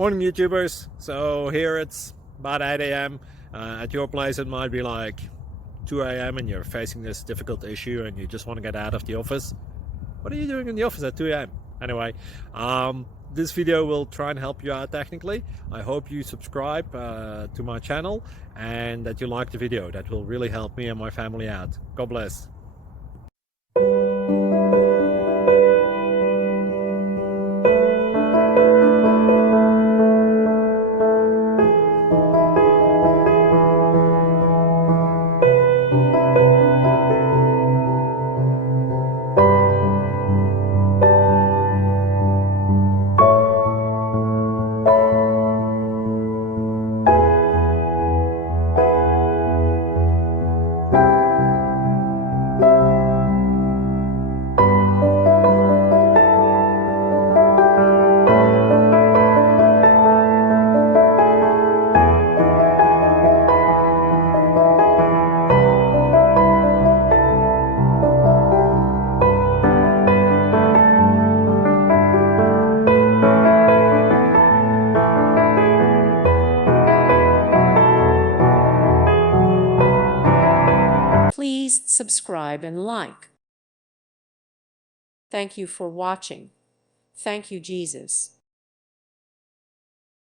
Morning YouTubers. So here it's about 8 a.m. At your place it might be like 2 a.m. and you're facing this difficult issue and you just want to get out of the office. What are you doing in the office at 2 a.m.? Anyway, this video will try and help you out technically. I hope you subscribe to my channel and that you like the video. That will really help me and my family out. God bless. Please subscribe and like. Thank you for watching. Thank you, Jesus.